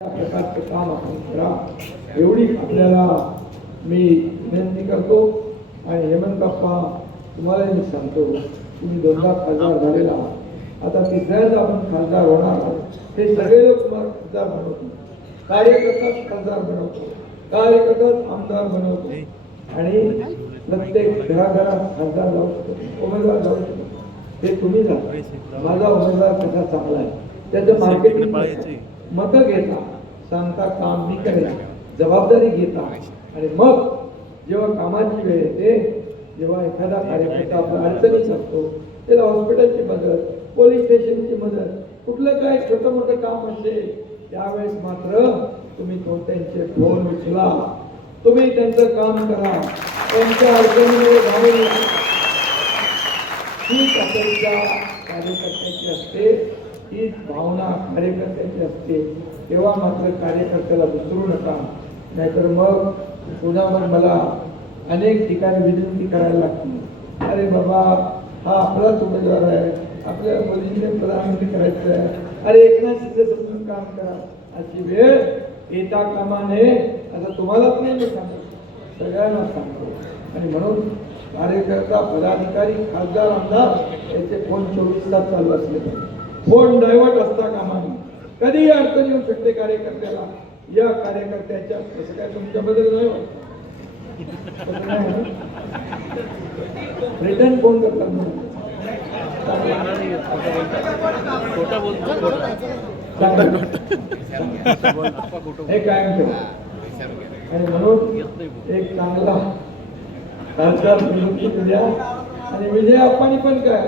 प्रकारचं काम आपण करा. एवढी आपल्याला मी विनंती करतो आणि हेमंत बाप्पा तुम्हाला मी सांगतो तुम्ही दोनदा खासदार झालेला आहात. आता तिसऱ्यांदा आपण खासदार होणार आहोत. हे सगळे लोक तुम्हाला खासदार बनवतो कार्यकर्ताच खासदार बनवतो. कार्यकर्ताच आमदार बनवतो. आणि प्रत्येक घराघरात खासदार जाऊ शकतो उमेदवार जाऊ शकतो. हे तुम्ही जा माझा उमेदवार कसा चांगला आहे. त्याचं मार्केटिंग मत घेता सांगता काम मी करेन. जबाबदारी घेता. आणि मग जेव्हा कामाची वेळ येते जेव्हा एखादा कार्यकर्ता आपला अडचणीत असतो त्याला हॉस्पिटलची मदत पोलीस स्टेशनची मदत कुठलं काय छोटं मोठं काम असेल त्यावेळेस मात्र तुम्ही तो त्यांचे फोन उचला. तुम्ही त्यांचं काम करा. त्यांच्या अडचणीमुळे अपेक्षा कार्यकर्त्याची असते. हीच भावना कार्यकर्त्याची असते. तेव्हा मात्र कार्यकर्त्याला विसरू नका. नाहीतर मग पुन्हा मग मला अनेक ठिकाणी विनंती करायला लागते अरे बाबा हा आपलाच उमेदवार आहे. आपल्या मुलींचे प्रधानमंत्री करायचं आहे. अरे एकनाथ शिंदे समजून काम करा. अशी वेळ येता कामा नये. तुम्हालाच नाही मी सांगतो. सगळ्यांना सांगतो. आणि म्हणून कार्यकर्ता पदाधिकारी खासदार आमदार याचे फोन चोवीस तास चालू असले पाहिजे. फोन डायव्हर्ट असता कामा नये कधीही अडचण येऊ शकते कार्यकर्त्याला. या कार्यकर्त्याच्या तसं काय तुमच्याबद्दल नाही वाटत. रिटर्न फोन करतात म्हणून. हे काय आणि म्हणून एक चांगला खासदार निवडून द्या आणि विजय आपण पण काय?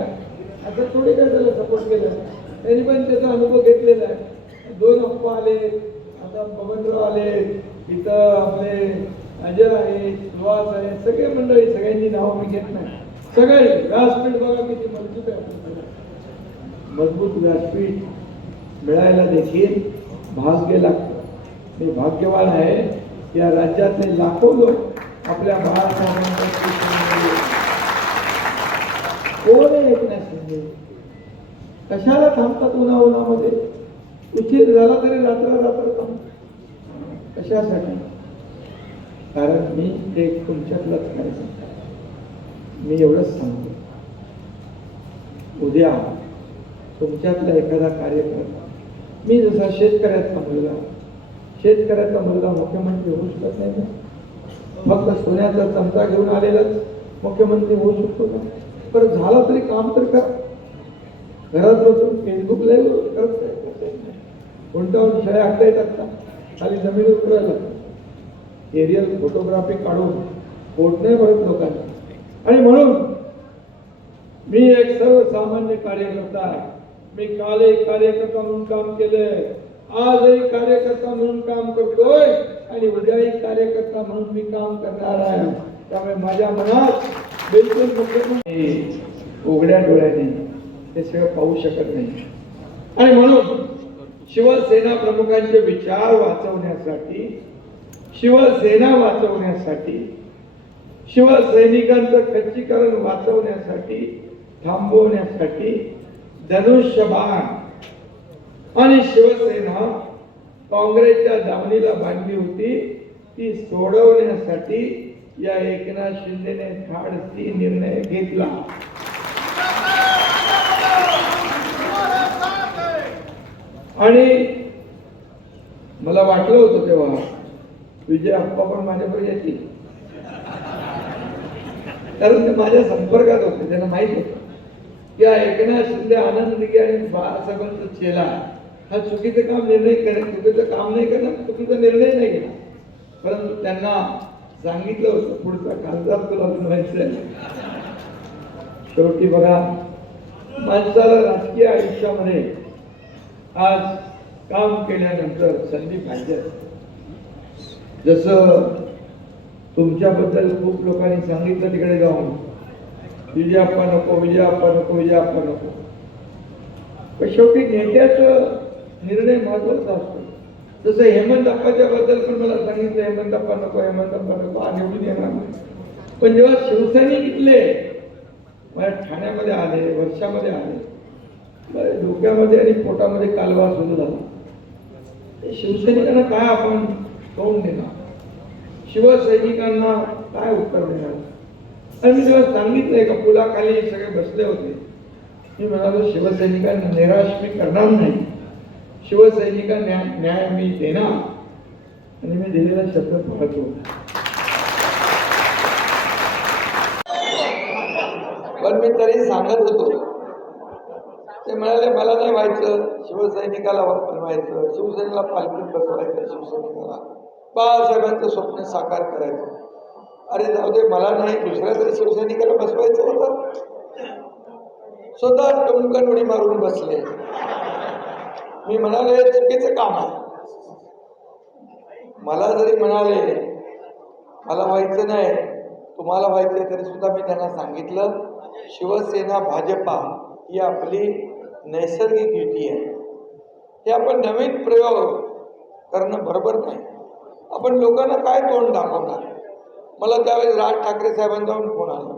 आता थोडी काय त्याला सपोर्ट केलं. त्यांनी पण त्याचा अनुभव घेतलेला आहे. दोन अप्पा आले आता बबनराव आले इथं आपले अजय आहे सुहास आहे सगळे मंडळी सगळ्यांची नावं मी घेत नाही. सगळे व्यासपीठ बघा किती मजबूत आहे. मजबूत व्यासपीठ मिळायला देखील भाग्य लागतं. मी भाग्यवान आहे या राज्यातले लाखो लोक आपल्या बाळासाहेबांच्या कोण आहे एकनाथ शिंदे? कशाला थांबतात उन्हा उन्हामध्ये? उशीर झाला तरी रात्र रात्र थांबतात कशासाठी? कारण मी ते तुमच्यातलंच कार्यकर्ता सांगतो. मी एवढंच सांगतो. उद्या तुमच्यातला एखादा कार्यकर्ता मी जसा शेतकऱ्याचा मुलगा शेतकऱ्याचा मुलगा मुख्यमंत्री होऊ शकत नाही का? फक्त सोन्याचा चमचा घेऊन आलेलाच मुख्यमंत्री होऊ शकतो का? पण झाला तरी काम तर करा. घरात बसून फेसबुक लाईव्ह करत काय करता येत नाही. शाळा आखता येतात का? खाली जमीन उतरायला. एरियल फोटोग्राफी काढून पोट नाही भरत लोकांनी. आणि म्हणून मी एक सर्वसामान्य कार्यकर्ता आहे. मी कालही कार्यकर्ता म्हणून काम केलंय. आजही कार्यकर्ता म्हणून काम करतोय. आणि उद्याही कार्यकर्ता म्हणून मी काम करणार आहे. त्यामुळे माझ्या मनात बिलकुल उघड्या डोळ्याने हे सगळं पाहू शकत नाही. आणि म्हणून शिवसेना प्रमुखांचे विचार वाचवण्यासाठी शिवसेना वाचवण्यासाठी शिवसैनिकांचं खच्चीकरण वाचवण्यासाठी थांबवण्यासाठी धनुष्यबाण आणि शिवसेना काँग्रेसच्या दावणीला बांधली होती ती सोडवण्यासाठी या एकनाथ शिंदेने धाडसी निर्णय घेतला. आणि मला वाटलं होतं तेव्हा विजय आप्पा पण माझ्याकडे येतील. कारण ते माझ्या संपर्कात होते त्यांना माहीत होतं. की ऐकण्या एकनाथ शिंदे आनंद दिघे आणि बाळासाहेबांचा चेला हा चुकीचं काम निर्णय करेल चुकीचं काम नाही करणार चुकीचा निर्णय नाही घेणार. परंतु त्यांना सांगितलं होतं पुढचा खासदार तुला बनवायचं आहे. शेवटी बघा माणसाला राजकीय आयुष्यामध्ये आज काम केल्यानंतर संधी पाहिजे असते. जसं तुमच्याबद्दल खूप लोकांनी सांगितलं तिकडे जाऊन विजयाप्पा नको विजयाप्पा नको विजयाप्पा नको. पण शेवटी नेत्याचं निर्णय महत्त्वाचा असतो. जसं हेमंत अप्पाच्या बद्दल पण मला सांगितलं हेमंत अप्पा नको हेमंत अप्पा नको हा निवडून येणार नाही. पण जेव्हा शिवसैनिक इथले मला ठाण्यामध्ये आले वर्षामध्ये आले डोक्यामध्ये आणि पोटामध्ये कालवा सुरू झाला शिवसैनिकांना काय आपण तोंड देणार? शिवसैनिकांना काय उत्तर देणार? आणि मी जेव्हा सांगितलंय का पुलाखाली सगळे बसले होते. मी म्हणालो शिवसैनिकांना निराश मी करणार नाही. शिवसैनिकांना न्याय न्याय मी देणार. आणि मी दिलेला शब्द पाहतो पण मी तरी सांगत होतो ते म्हणाले मला नाही व्हायचं. शिवसैनिकाला बनवायचं शिवसेनेला पालखीत बसवायचं शिवसैनिकाला. बाळासाहेबांचं स्वप्न साकार करायचं. अरे जाऊ दे मला नाही. दुसऱ्या तरी शिवसैनिकाला बसवायचं होतं. स्वतः टुमकन उडी मारून बसले. मी म्हणाले चुकीचं काम आहे. मला जरी म्हणाले मला व्हायचं नाही तुम्हाला व्हायचं तरी सुद्धा मी त्यांना सांगितलं शिवसेना भाजपा ही आपली नैसर्गिक युती आहे. हे आपण नवीन प्रयोग करणं बरोबर नाही. आपण लोकांना काय तोंड दाखवणार? मला त्यावेळेस राज ठाकरे साहेबांचा जाऊन फोन आला.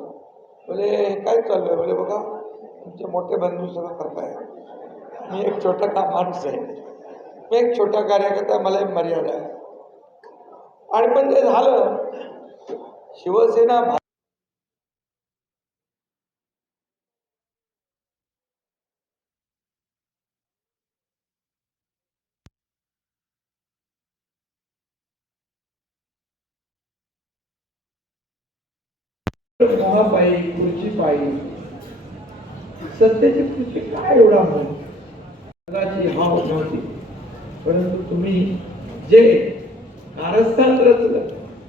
बोले काय चाललंय? बोले बघा तुमचे मोठे बंधू सगळं करताय. मी एक छोटा का माणूस आहे. मी एक छोटा कार्यकर्ता मला एक मर्यादा आहे. आणि पण ते झालं. शिवसेना भा- महापायी खुर्ची पायी सत्याची खुर्ची काय एवढा म्हण जगाची हाव नव्हती परंतु तुम्ही जे कारस्थान रचलं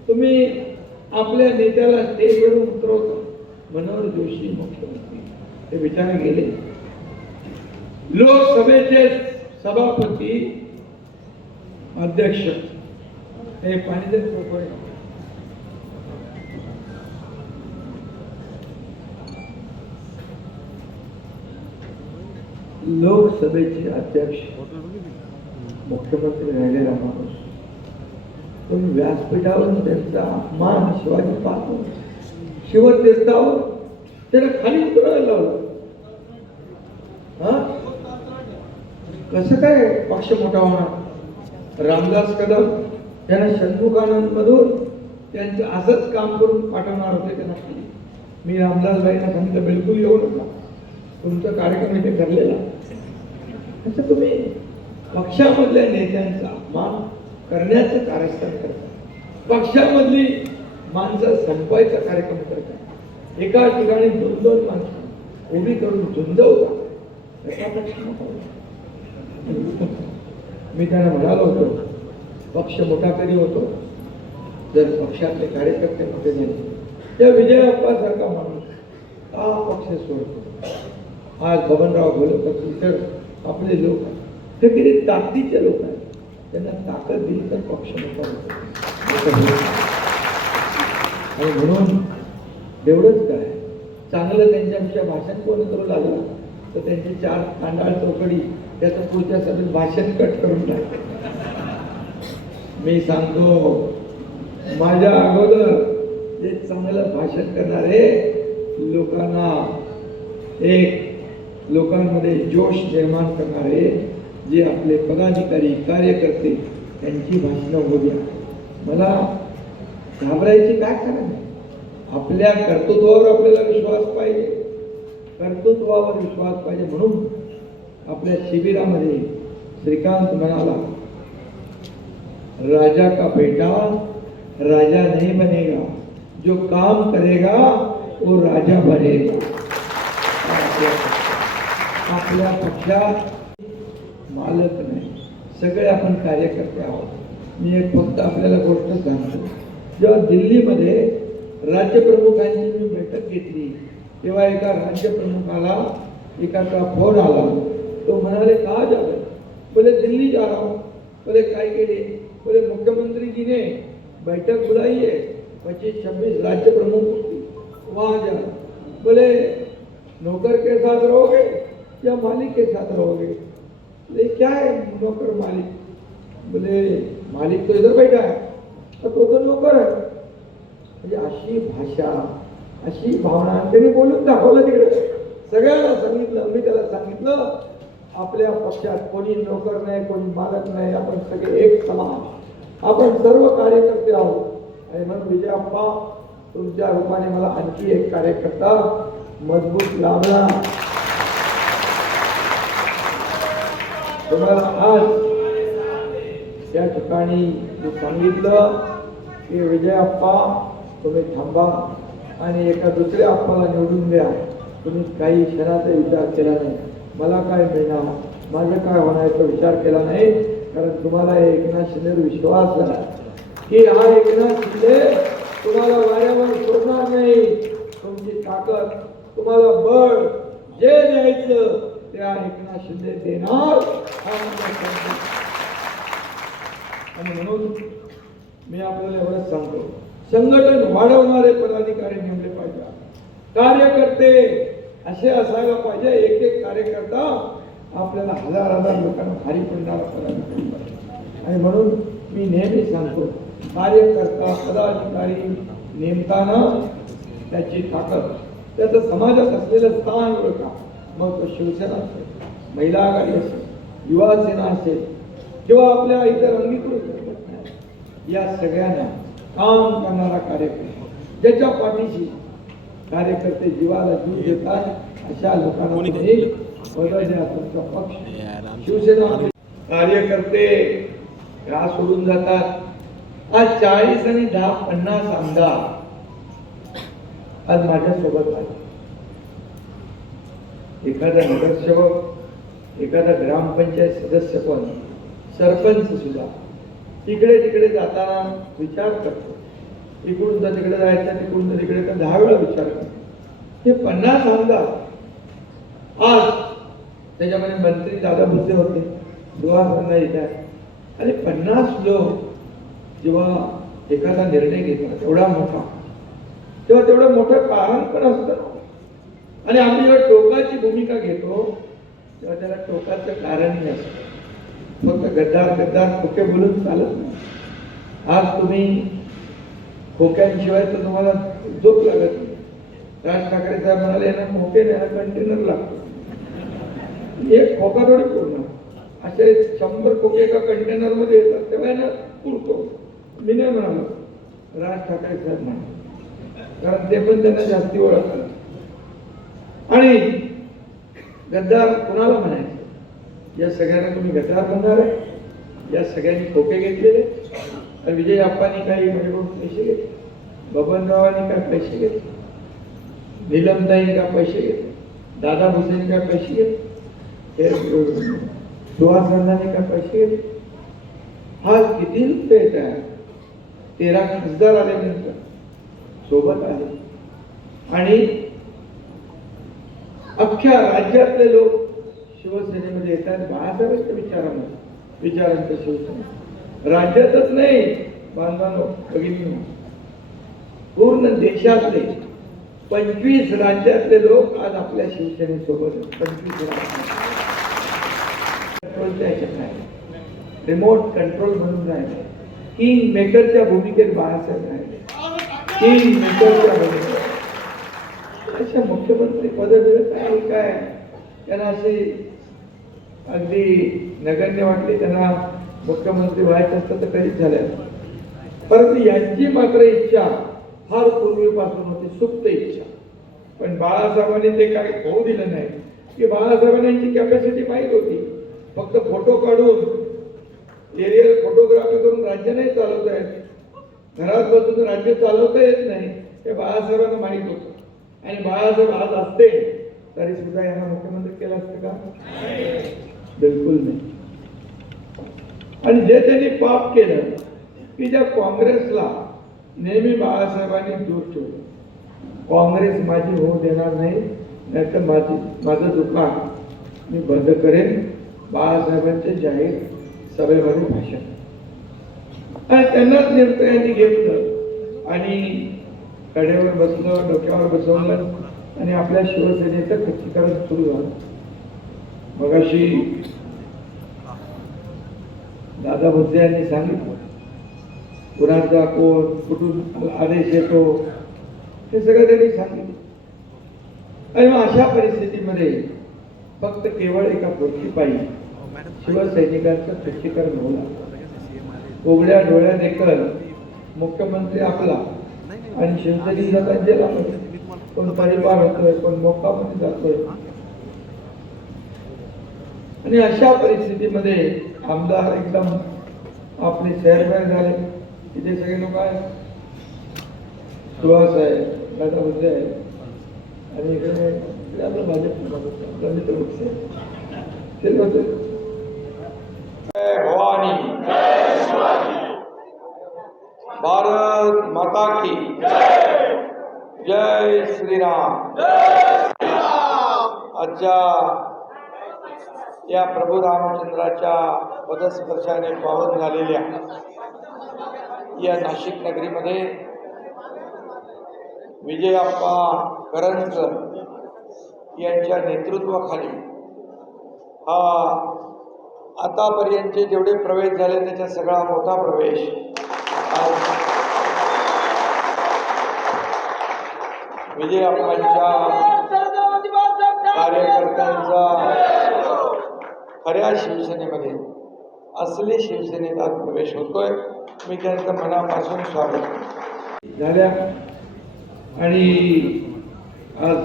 तुम्ही आपल्या नेत्याला स्टेजवरून उतरवता मनोहर जोशी मुख्यमंत्री. ते विचार गेले. लोकसभेचे सभापती अध्यक्ष. हे पाणी देत नको लोकसभेचे अध्यक्ष मुख्यमंत्री राहिलेला माणूस पण व्यासपीठावर त्यांचा मान शिवाजी पाहतो. शिवतीर्थावर त्याला खाली उतरायला लावलं. हा? कसं काय पक्ष मोठा होणार? रामदास कदम त्यांना शंभुकानंद मधून त्यांचं असंच काम करून पाठवणार होते त्यांना मी रामदास बाईंना सांगितलं बिलकुल येऊ नका. तुमचा कार्यक्रम इथे ठरलेला. असं तुम्ही पक्षामधल्या नेत्यांचा मान करण्याचं कारस्थान करता. पक्षामधली माणसं संपवायचा कार्यक्रम करता. एका ठिकाणी दोन दोन माणसं उभी करून झुंजवता. त्याचा पक्ष मी त्यांना म्हणालो होतो पक्ष मोठा कधी होतो? जर पक्षातले कार्यकर्ते मोठे झाले. त्या विजयाप्पासारखा माणूस का पक्ष सोडतो? आज बबनराव घोलकर इतर आपले लोक आहेत. किती ताकदीचे लोक आहेत त्यांना ताकद दिली तर पक्ष मोठा होतो आणि म्हणून एवढंच काय चांगलं त्यांच्याविषयी भाषण कोण करू लागलं तर त्यांची चार तांडाळ चौकडी त्याचं पुढच्या सगळं भाषण कट करून टाकते मी सांगतो माझ्या अगोदर जे चांगलं भाषण करणारे लोकांना एक लोकांमध्ये जोश निर्माण करणारे जे आपले पदाधिकारी कार्यकर्ते त्यांची भाषणं होऊ द्या. मला घाबरायची काय कारण आपल्या कर्तृत्वावर आपल्याला विश्वास पाहिजे. कर्तृत्वावर विश्वास पाहिजे म्हणून आपल्या शिबिरामध्ये श्रीकांत म्हणाला, राजा का बेटा? राजा नहीं बनेगा. जो काम करेगा, वो राजा बनेगा. आपल्या कुठल्या मालक नाही. सगळे आपण कार्यकर्ते आहोत. मी एक फक्त आपल्याला गोष्ट सांगतो. जेव्हा दिल्लीमध्ये राज्यप्रमुखांची मी बैठक घेतली तेव्हा एका राज्यप्रमुखाला एकाचा फोन आला. तो म्हणाले का झालं? बोले दिल्ली जा रहा हूँ. बोले काय केले? बोले मुख्यमंत्री जी ने बैठक बुलाई है पच्चीस छब्बीस राज्य प्रमुख वहाँ जा. बोले नौकर के साथ रहोगे? या मालिक के साथ रहोगे बोले क्या है नौकर मालिक? बोले मालिक तो इधर बैठा है. तर तो तो नोकर आहे म्हणजे अशी भाषा अशी भावना त्यांनी बोलून दाखवलं तिकडे. सगळ्यांना सांगितलं मी त्याला सांगितलं आपल्या पक्षात कोणी नोकर नाही कोणी मालक नाही आपण सगळे एक समान. आपण सर्व कार्यकर्ते आहोत. आणि म्हणून विजयाप्पा तुमच्या रूपाने मला आणखी एक कार्यकर्ता मजबूत लाभला. तुम्हाला आज या ठिकाणी मी सांगितलं की विजय अप्पा तुम्ही थांबा आणि एका दुसऱ्या अप्पाला निवडून द्या. तुम्ही काही क्षणाचा विचार केला नाही. मला काय मिळणार? माझं काय होणार याचा विचार केला नाही. कारण तुम्हाला एकनाथ शिंदेवर विश्वास झाला. की हा एकनाथ शिंदे तुम्हाला वाऱ्यावर सोडणार नाही. तुमची ताकद तुम्हाला बळ जे द्यायचं त्या एकनाथ शिंदे देणार आणि म्हणून मी आपल्याला एवढंच सांगतो संघटन वाढवणारे पदाधिकारी नेमले पाहिजे. कार्यकर्ते असे असायला पाहिजे एक एक कार्यकर्ता आपल्याला हजार हजार लोकांना भारी पडणारा पदाधिकारी पाहिजे. आणि म्हणून मी नेहमी सांगतो कार्यकर्ता पदाधिकारी नेमताना त्याची ताकद त्याचं समाजात असलेलं स्थान ओळखा. मग शिवसेना असेल महिला आघाडी असेल युवा सेना असेल किंवा आपल्या इतर अंगीकृत या सगळ्यांना काम करणारा कार्यकर्ता ज्याच्या पाठीशी कार्यकर्ते जीवाला जीव देतात अशा लोकांना तुमचा पक्ष. शिवसेना कार्यकर्ते का सोडून जातात. आज चाळीस आणि दहा पन्नास आमदार आज माझ्यासोबत आहे एखादा नगरसेवक एखादा ग्रामपंचायत सदस्य पण सरपंच सुद्धा तिकडे तिकडे जाताना विचार करतो. इकडून तर तिकडे जायचं तिकडून तर तिकडे तर दहा वेळा विचार करतो. हे पन्नास आमदार आज त्याच्यामध्ये मंत्री दादा भुसे होते दुवासांना येत आहे आणि पन्नास लोक जेव्हा एखादा निर्णय घेतात एवढा मोठा तेव्हा तेवढं मोठं कारण पण असतं. आणि आम्ही जेव्हा टोकाची भूमिका घेतो तेव्हा त्याला टोकाचं कारणही असतं. फक्त गद्दार गद्दार खोके बोलून चालत नाही. आज तुम्ही खोक्यांशिवाय तर तुम्हाला झोप लागत नाही. राज ठाकरे साहेब म्हणाले ना खोके नाही कंटेनर लागतो. एक खोका थोडी पूर्ण. असे शंभर खोके एका कंटेनरमध्ये येतात तेव्हा ना पुरतो मी नाही म्हणालो. राज ठाकरे साहेब म्हणा कारण ते पण त्यांना जास्ती ओळखतात. आणि गद्दार कोणाला म्हणायचं? या सगळ्यांना तुम्ही गद्दार म्हणणार आहे. या सगळ्यांनी खोके घेतलेले आणि विजय अप्पांनी काही म्हणजे पैसे घेतले. बबनरावांनी काय पैसे घेतले? नीलमताईंनी का पैसे घेतले? दादा भुसेने काय पैसे घेतले? हे सुहास काय पैसे घेतले? हा किती पेट आहे तेरा खासदार आल्यानंतर सोबत आले. आणि अख्ख्या राज्यातले लोक शिवसेनेमध्ये येतात. बाळासाहेबांच्या विचारामध्ये विचारांचं शिवसेना. राज्यातच नाही. बांधवांनो भगिनी पूर्ण देशातले पंचवीस राज्यातले लोक आज आपल्या शिवसेनेसोबत पंचवीस कंट्रोलच्या ह्याच्यात नाही. रिमोट कंट्रोल म्हणून राहिले किंग मेकरच्या भूमिकेत बाळासाहेब राहिले किंग मेकरच्या भूमिकेत. अशा मुख्यमंत्री पद दिलं काय काय? त्यांना अशी अगदी नगण्य वाटले. त्यांना मुख्यमंत्री व्हायचं असतं तर कधीच झालं परंतु यांची मात्र इच्छा फार पूर्वीपासून होती सुप्त इच्छा. पण बाळासाहेबांनी ते काय होऊ दिलं नाही. की बाळासाहेबांची यांची कॅपॅसिटी माहीत होती. फक्त फोटो काढून एरियल फोटोग्राफी करून राज्य नाही चालवता येत. घरात बसून राज्य चालवता येत नाही. हे बाळासाहेबांना माहीत होतं. आणि बाळा जर आज असते तरी सुद्धा यांना मुख्यमंत्री केलं असतं का? बिलकुल नाही. आणि जे त्यांनी पाप केलं की ज्या काँग्रेसला नेहमी बाळासाहेबांनी दूर ठेवलं. काँग्रेस माझी होऊ देणार नाही नाहीतर माझी माझं दुकान मी बंद करेन बाळासाहेबांचे जाहीर सभेमध्ये भाषण. आणि त्यांनाच नेमकं यांनी घेतलं. आणि कडेवर बसलं डोक्यावर बसवलं आणि आपल्या शिवसेनेचं खच्चीकरण सुरू झालं. मग अशी दादा भुसे यांनी सांगितलं कुणाचा कोण कुठून आदेश येतो हे सगळं त्यांनी सांगितलं. आणि मग अशा परिस्थितीमध्ये फक्त केवळ एका गोष्टीपायी शिवसैनिकांचं तुष्टीकरण होणार उघड्या डोळ्या देखील मुख्यमंत्री आपला आणि शिवसेनेचा त्यांच्या लाभला. कोण परिवार होतोय कोण मोकामध्ये जातोय. आणि अशा परिस्थितीमध्ये आमदार एकदम आपले शहरबाहेर झाले. तिथे सगळे लोक आहेत. सुहास आहे दादा भुसे आहे. आणि इकडे आपलं भाजप आपला मित्र पक्ष आहे. ते होते भवानी. भारत माता की। जय श्रीराम। आजच्या या प्रभू रामचंद्राच्या पदस्पर्शाने पावन झालेल्या या नाशिक नगरीमध्ये विजयाप्पा करंजकर यांच्या नेतृत्वाखाली हा आतापर्यंतचे जेवढे प्रवेश झाले त्याचा सगळा मोठा प्रवेश आज विजयाप्पांच्या कार्यकर्त्यांचा खऱ्या शिवसेनेमध्ये, असली शिवसेनेत आज प्रवेश होतोय, मी त्यांचं मनापासून स्वागत झाल्या. आणि आज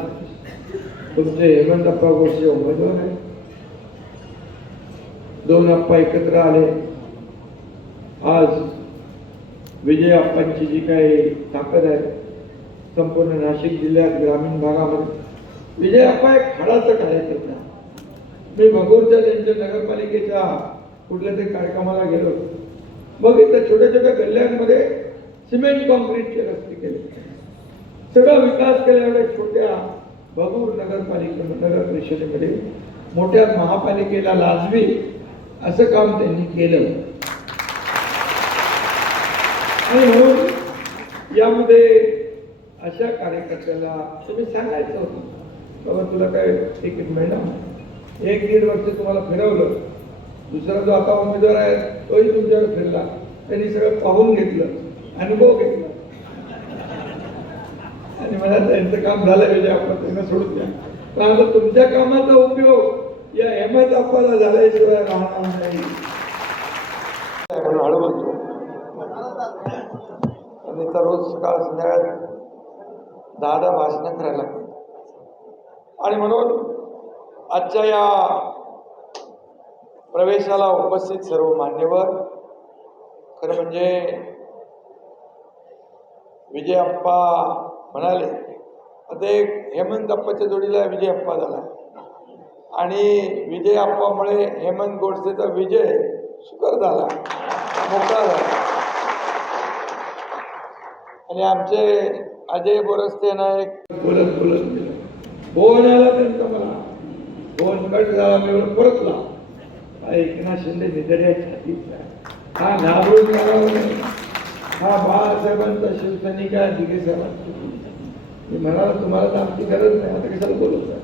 तुमचे हेमंतप्पा गोडसे उमेदवार आहे दोन अप्पा एकत्र आले. आज विजय अप्पांची जी काही ताकद आहे संपूर्ण नाशिक जिल्ह्यात ग्रामीण भागामध्ये. विजयाप्पा एक खडाचा कार्यकर्ता. मी भगोरच्या त्यांच्या नगरपालिकेच्या कुठल्या तरी कार्यक्रमाला गेलो. बघितलं छोट्या छोट्या गल्ल्यांमध्ये सिमेंट कॉन्क्रीटचे रस्ते केले. सगळा विकास केला एवढ्या छोट्या भगूर नगरपालिके नगर परिषदेमध्ये मोठ्या महापालिकेला लाजवी असं काम त्यांनी केलं. आणि म्हणून यामध्ये अशा कार्यकर्त्याला तुम्ही सांगायचं होतं. बाबा तुला काय तिकीट मिळणार एक दीड वर्ष तुम्हाला फिरवलं. दुसरा जो आता उमेदवार आहे तोही तुमच्यावर फिरला. त्यांनी सगळं पाहून घेतलं. अनुभव घेतला. आणि मला त्यांचं काम झालं पाहिजे आपण त्यांना सोडून द्या. पण आता तुमच्या कामाचा उपयोग या एम हेमंत आपला झाल्याशिवाय राहणार नाही. हळू बोलतो. आणि तर रोज सकाळ संध्याकाळ दहा दहा भाषणं करायला लागतात आणि म्हणून आजच्या या प्रवेशाला उपस्थित सर्व मान्यवर खरं म्हणजे विजय अप्पा म्हणाले आता एक हेमंत अप्पाच्या जोडीला विजय अप्पा झाला. आणि विजय अप्पामुळे हेमंत गोडसेचा विजय सुकर झाला मोकळा झाला. आणि आमचे अजय बोरस्ते ना एक बोलत बोलत फोन आला त्यांचा मला फोन कट झाला मी म्हणलं, परतला. एकनाथ शिंदे निधड्या छातीचा हा घाबरून झाला हा बाळासाहेबांचा शिवसैनिक आहे दिघे साहेबांचा मी म्हणाला तुम्हाला तर आमची गरज नाही. आता कशाला बोलत आहे?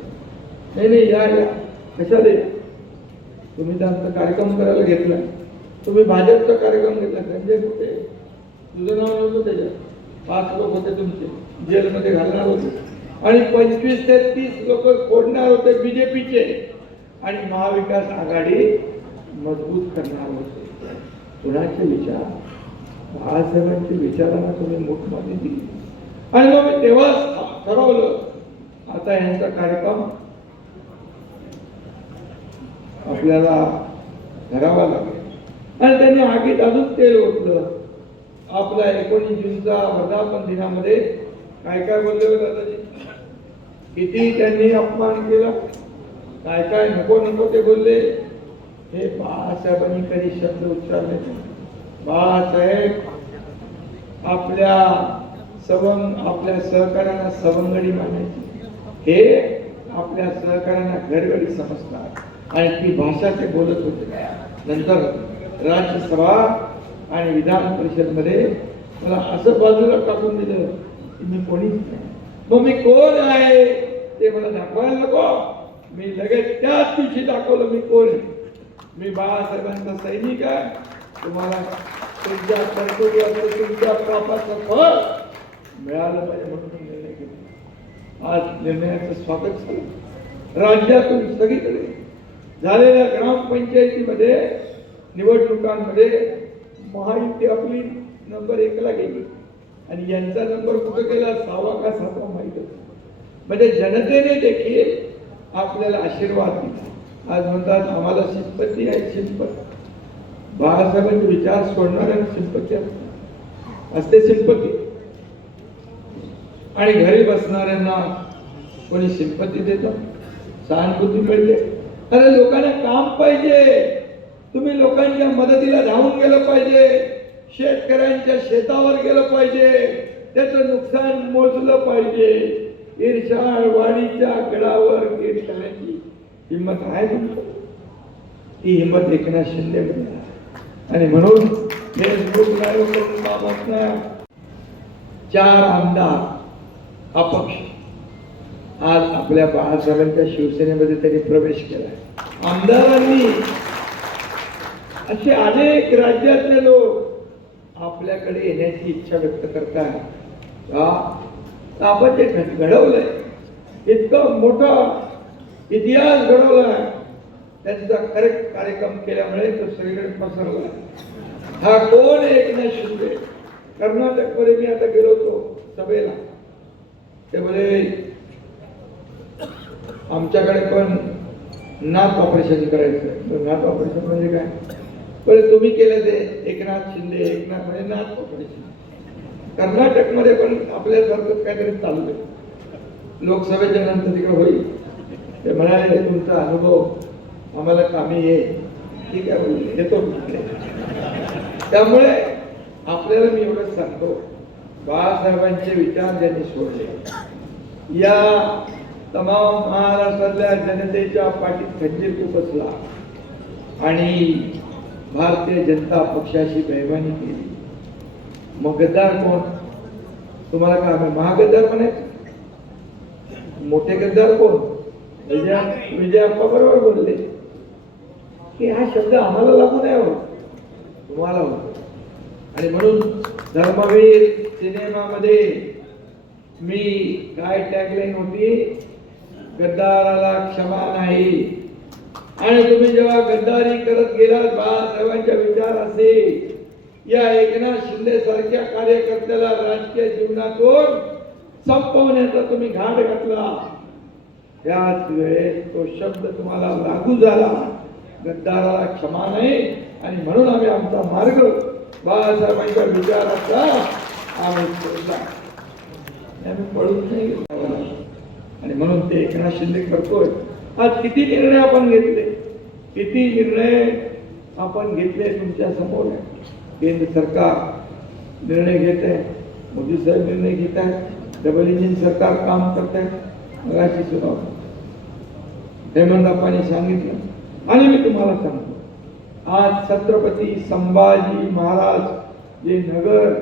नाही नाही या या. कशाला? या? तुम्ही तर आमचा कार्यक्रम करायला घेतला. तुम्ही भाजपचा कार्यक्रम घेतला. संजय कुठे? तुझं नाव नव्हतं त्याच्यात. पाच लोक होते तुमचे. जेलमध्ये घालणार होते. आणि पंचवीस ते तीस लोक फोडणार होते बीजेपीचे. आणि महाविकास आघाडी मजबूत करणार होते. कुणाचे विचार? बाळासाहेबांच्या विचारांना तुम्ही मूठमध्ये दिली. आणि मग मी तेव्हाच ठरवलं. आता यांचा कार्यक्रम आपल्याला करावा लागेल. आणि त्यांनी आगीत अजून तेल ओतलं. आपला एकोणीस जूनचा वर्धापन दिनामध्ये काय काय बोलले होते दादाजी. किती त्यांनी अपमान केला. काय काय नको नको ते बोलले. हे बाळासाहेबांनी कधी शब्द उच्चारले बाळासाहेब आपल्या सवंग आपल्या सहकार्यांना सवंगडी मानायची. हे आपल्या सहकार्यांना घरगडी समजतात. आणि ती भाषा ते बोलत होते. नंतर राज्यसभा आणि विधान परिषदमध्ये मला असं बाजूला टाकून दिलं की मी कोणीच नाही. मग मी कोण आहे ते मला दाखवायला नको. मी लगेच त्याच दिवशी दाखवलं मी कोण आहे. मी बाळासाहेबांचा सैनिक आहे. तुम्हाला तुमच्या कर्तव्याचं तुमच्या पापाचं फळ मिळालं पाहिजे म्हणून मी निर्णय घेतला. आज निर्णयाचं स्वागत झालं. राज्यातून सगळीकडे झालेल्या ग्रामपंचायतीमध्ये निवडणुकांमध्ये महायुती आपली नंबर एकला गेली. आणि यांचा नंबर कुठं गेला? सहावा का सातवा माहीत म्हणजे जनतेने देखील आपल्याला आशीर्वाद दिला. आज म्हणतात आम्हाला सिंपत्ती आहे शिंपत बाळासाहेबांचे विचार सोडणाऱ्या आणि असते असते सिंपत्ती आणि घरी बसणाऱ्यांना कोणी शिंपती देतं? सहानुभूती मिळते. अरे लोकांना काम पाहिजे. तुम्ही लोकांच्या मदतीला धावून गेलं पाहिजे. शेतकऱ्यांच्या शेतावर गेलं पाहिजे. त्याचं नुकसान मोजलं पाहिजे. ईर्षाळ वाडीच्या गडावर गेट करण्याची हिंमत आहे ती हिंमत एकनाथ शिंदे मध्ये आणि म्हणून फेसबुक लाईव्ह चार आमदार अपक्ष. आज आपल्या बाळासाहेबांच्या शिवसेनेमध्ये त्यांनी प्रवेश केला आमदारांनी असे अनेक राज्यातले लोक आपल्याकडे येण्याची इच्छा व्यक्त करतात. का? आपण ते घडवलंय? इतकं मोठा इतिहास घडवलाय. त्यांचा करेक्ट कार्यक्रम केल्यामुळे तो सगळीकडे पसरला हा कोण एकनाथ शिंदे कर्नाटकमध्ये मी आता गेलो होतो सभेला. ते म्हणे आमच्याकडे पण नाथ ऑपरेशन करायचं नाथ ऑपरेशन म्हणजे काय? पण तुम्ही केलं ते एकनाथ शिंदे एकनाथ म्हणजे नाथ कर्नाटक कर्नाटकमध्ये पण आपल्यासारखं काहीतरी चालू आहे. लोकसभेच्या नंतर तिकडे होईल. ते म्हणाले तुमचा अनुभव आम्हाला कामी ये. ठीक आहे येतो त्यामुळे आपल्याला मी एवढंच सांगतो बाळासाहेबांचे विचार ज्यांनी सोडले या तमाम महाराष्ट्रातल्या जनतेच्या पाठीत खंजीर असला आणि भारतीय जनता पक्षाशी बेमानी केली. मग गद्दार कोण? तुम्हाला काय आम्ही महागद्दार म्हणायचं मोठे गद्दार कोण? विजय विजयाप्पा बरोबर बोलले. की हा शब्द आम्हाला लागू नाही हो. तुम्हाला होतो आणि म्हणून धर्मवीर सिनेमामध्ये मी काय टॅगलाईन होती गद्दाराला क्षमा नाही. आणि तुम्ही जेव्हा गद्दारी करत गेलात बाळासाहेबांच्या विचार असे. या एकनाथ शिंदे सारख्या कार्यकर्त्याला राजकीय जीवनातून संपवण्याचा तुम्ही घाट घातला. त्याच वेळेस तो शब्द तुम्हाला लागू झाला. गद्दाराला क्षमा नाही आणि म्हणून आम्ही आमचा मार्ग बाळासाहेबांच्या विचाराचा आम्ही सोडला. आम्ही पळून नाही आणि म्हणून ते एकनाथ शिंदे करतोय. आज किती निर्णय आपण घेतले? किती निर्णय आपण घेतले तुमच्यासमोर? केंद्र सरकार निर्णय घेत आहे. मोदी साहेब निर्णय घेत आहे डबल इंजिन सरकार काम करत आहे. मगाशी सुद्धा हेमंत सांगितलं. आणि मी तुम्हाला सांगतो आज छत्रपती संभाजी महाराज जे नगर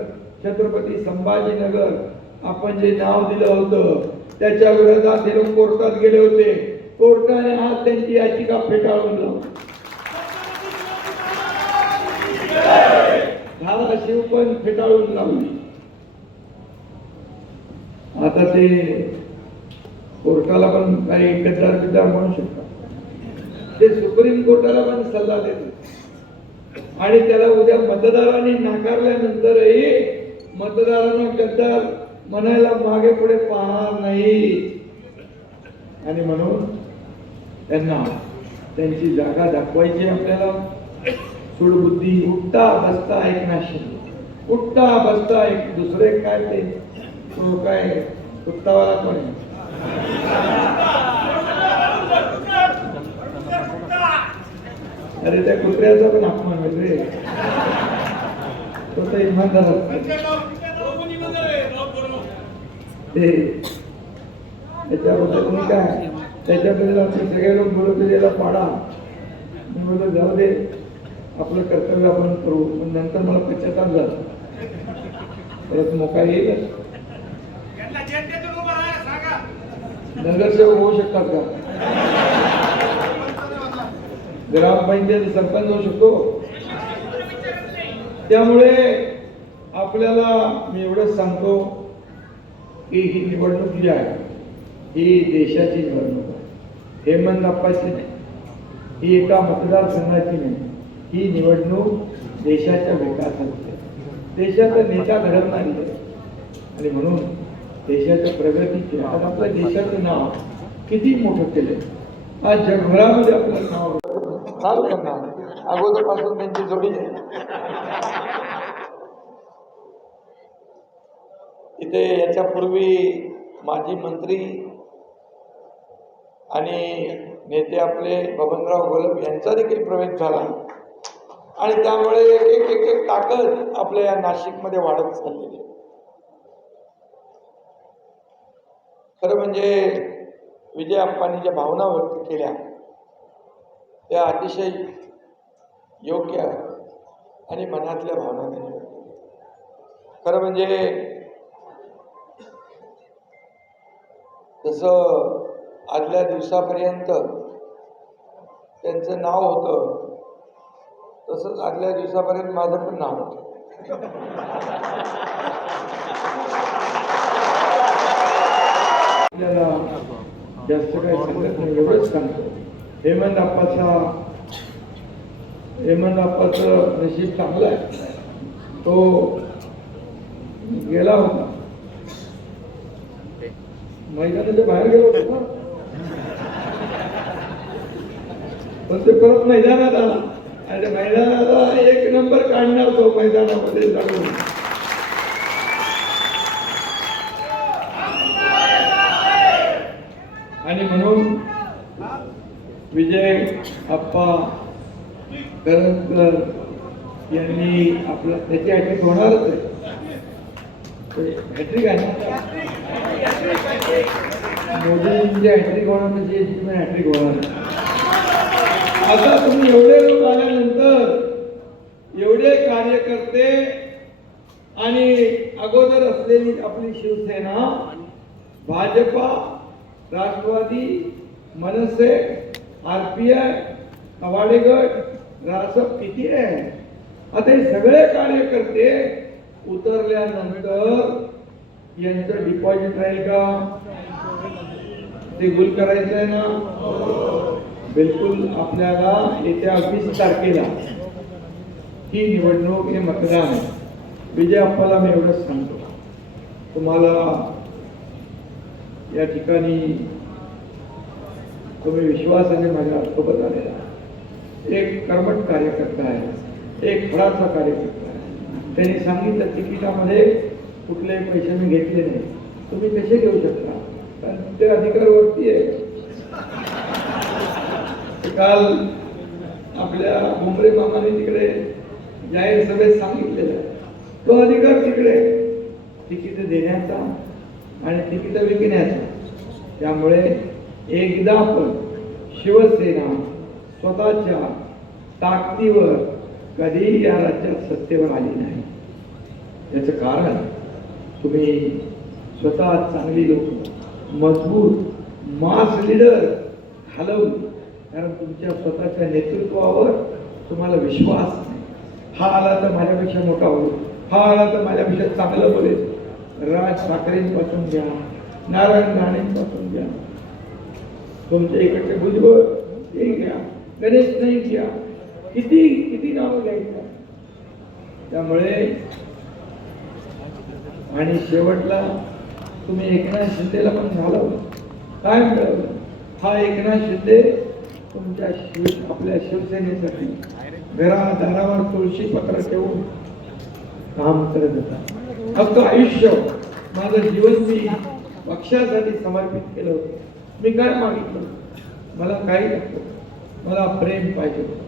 छत्रपती संभाजी नगर आपण जे नाव दिलं होतं त्याच्या विरोधात हे लोक कोर्टात गेले होते. कोर्टाने आज त्यांची याचिका फेटाळून लावली. धाराशिव पण फेटाळून लावली. आता ते कोर्टाला पण काही गद्दार बिद्दार म्हणू शकतात. ते सुप्रीम कोर्टाला पण सल्ला देतात. आणि त्याला उद्या मतदारांनी नाकारल्यानंतरही मतदारांना गद्दार म्हणायला मागे पुढे पाहणार नाही. आणि म्हणून त्यांना त्यांची जागा दाखवायची आपल्याला. सुडबुद्धी उठता बसता एकनाथ नाशी उठता बसता एक दुसरे काय ते? तो काय? कुत्तावाला पण आहे अरे त्या कुत्र्याचा पण अपमान होईल रे. तो तर इमानदार असतो. ते त्याच्याबद्दल तुम्ही काय? त्याच्याबद्दल आपण सगळे लोक बोलत याला पाडा. मी बोललो जाऊ दे. आपलं कर्तव्य आपण करू. पण नंतर मला पश्चाताप झाला. परत मोका येईल. नगरसेवक होऊ शकतात का? ग्रामपंचायत सरपंच होऊ शकतो. त्यामुळे आपल्याला मी एवढंच सांगतो की ही निवडणूक जी आहे ही देशाची निवडणूक. हेमंत अप्पाची नाही. ही एका मतदारसंघाची नाही. ही निवडणूक देशाच्या विकासाची देशाचा नेता घडवणारी आहे. आणि म्हणून देशाच्या प्रगतीचे आज आपल्या देशाचं नाव किती मोठं केलंय? आज जगभरामध्ये आपलं नाव फार त्यांना अगोदरपासून त्यांची जोडी आहे. इथे याच्यापूर्वी माजी मंत्री आणि नेते आपले बबनराव गोलप यांचा देखील प्रवेश झाला. आणि त्यामुळे एक एक एक ताकद आपल्या या नाशिकमध्ये वाढत चाललेली आहे. खरं म्हणजे विजय अप्पांनी ज्या भावना व्यक्त केल्या. त्या अतिशय योग्य आणि मनातल्या भावना त्यांनी व्यक्त केल्या. खरं म्हणजे जसं आदल्या दिवसापर्यंत त्यांचं नाव होतं. तसंच आदल्या दिवसापर्यंत माझं पण नाव होतं. आपल्याला जास्त काही सांगत नाही एवढंच सांगतो. हेमंत आप्पाचा हेमंत आप्पाचं नशीब चांगलं आहे. तो गेला होता. मैदानाच्या बाहेर गेलो होतो ना पण ते परत मैदानात आला. आणि मैदानाला एक नंबर काढणार तो मैदानामध्ये जाऊन. आणि म्हणून विजय अप्पा करंदकर यांनी आपलं त्याची हॅट्रिक होणारच आहे. हॅट्रिक आहे ना? मोदींची हॅट्रिक होणार म्हणजे हॅट्रिक होणार आहे. आता तुम्ही एवढे लोक आल्यानंतर एवढे कार्यकर्ते आणि अगोदर असलेली आपली Shivsena Bhajpa Rashtravadi MNS R P I Kawade Rasap किती आहे आता हे सगळे कार्यकर्ते उतरल्यानंतर यांचं डिपॉझिट राहील का? ते गुल करायचं आहे ना? बिलकुल आपल्याला येत्या वीस तारखेला ही निवडणूक हे मतदान आहे. विजय अप्पाला मी एवढंच सांगतो. तुम्हाला या ठिकाणी तुम्ही विश्वासाने माझ्या सोबत आलेला एक कर्मट कार्यकर्ता आहे. एक फळाचा कार्यकर्ता आहे. त्यांनी सांगितलं तिकिटामध्ये कुठलेही पैसे मी घेतले नाही. तुम्ही कसे घेऊ शकता. कारण ते अधिकारवरती आहे. काल आपल्या मुंबई मामाने तिकडे जाहीर सभेत सांगितलेलं तो अधिकार तिकडे तिकीट देण्याचा आणि तिकीट विकण्याचा. त्यामुळे एकदा पण शिवसेना स्वतःच्या ताकदीवर कधीही या राज्यात सत्तेवर आली नाही. याचं कारण तुम्ही स्वतः चांगली लोक मजबूत मास लीडर घालवून कारण तुमच्या स्वतःच्या नेतृत्वावर तुम्हाला विश्वास नाही. हा आला तर माझ्यापेक्षा मोठा होईल. हा आला तर माझ्यापेक्षा चांगलं बोलेल राज ठाकरेंपासून घ्या नारायण राणेंपासून घ्या. तुमच्या इकडचे भुजबळ ते घ्या. गणेश नाही घ्या. किती किती नावं घ्यायचं त्यामुळे आणि शेवटला तुम्ही एकनाथ शिंदेला पण झालं काय मिळवलं हा एकनाथ शिंदे तुमच्या शिव आपल्या शिवसेनेसाठी. घरा दारावर तुळशी पत्र ठेवून काम करत होता. अख्खं आयुष्य. माझं जीवन मी पक्षासाठी समर्पित केलं होतं. मी काय मागितलं मला काही नको मला प्रेम पाहिजे होतं.